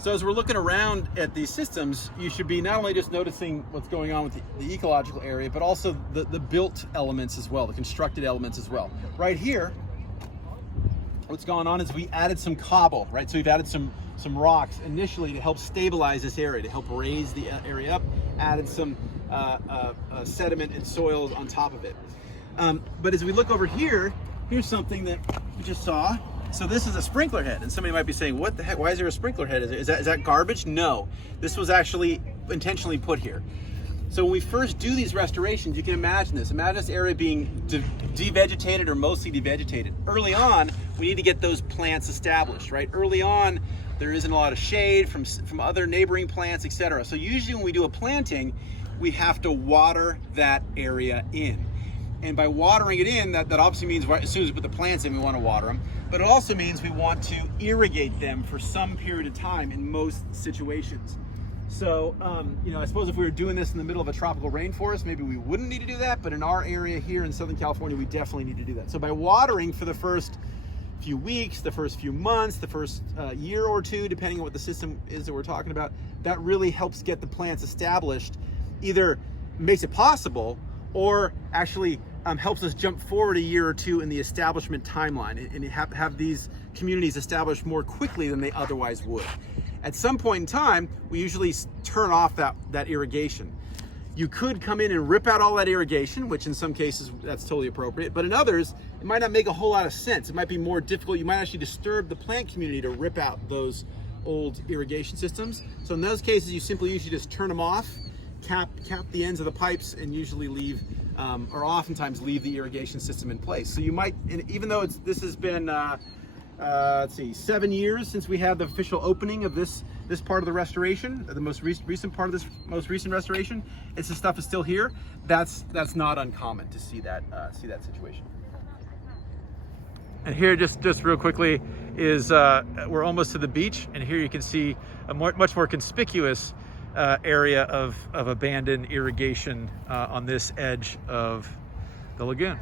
So as we're looking around at these systems, you should be not only just noticing what's going on with the ecological area, but also the built elements as well, the constructed elements as well. Right here, what's going on is we added some cobble, right? So we've added some rocks initially to help stabilize this area, to help raise the area up, added some sediment and soils on top of it. But as we look over here, here's something that we just saw. So this is a sprinkler head, and somebody might be saying, what the heck, why is there a sprinkler head? Is that garbage? No, this was actually intentionally put here. So when we first do these restorations, you can imagine this. Imagine this area being devegetated or mostly devegetated. Early on, we need to get those plants established, right? Early on, there isn't a lot of shade from other neighboring plants, etc. So usually when we do a planting, we have to water that area in. And by watering it in, that obviously means as soon as we put the plants in, we want to water them. But it also means we want to irrigate them for some period of time in most situations. So, I suppose if we were doing this in the middle of a tropical rainforest, maybe we wouldn't need to do that. But in our area here in Southern California, we definitely need to do that. So by watering for the first few weeks, the first few months, the first year or two, depending on what the system is that we're talking about, that really helps get the plants established, either makes it possible or actually helps us jump forward a year or two in the establishment timeline and have these communities established more quickly than they otherwise would. At some point in time, we usually turn off that irrigation. You could come in and rip out all that irrigation, which in some cases that's totally appropriate, but in others, it might not make a whole lot of sense. It might be more difficult. You might actually disturb the plant community to rip out those old irrigation systems. So in those cases, you simply usually just turn them off, cap the ends of the pipes, and usually leave, or oftentimes leave the irrigation system in place. So you might, even though this has been, let's see, 7 years since we had the official opening of this part of the restoration, the most recent part of this most recent restoration, the stuff is still here. That's not uncommon to see that situation. And here, just real quickly, is we're almost to the beach, and here you can see a much more conspicuous area of abandoned irrigation on this edge of the lagoon.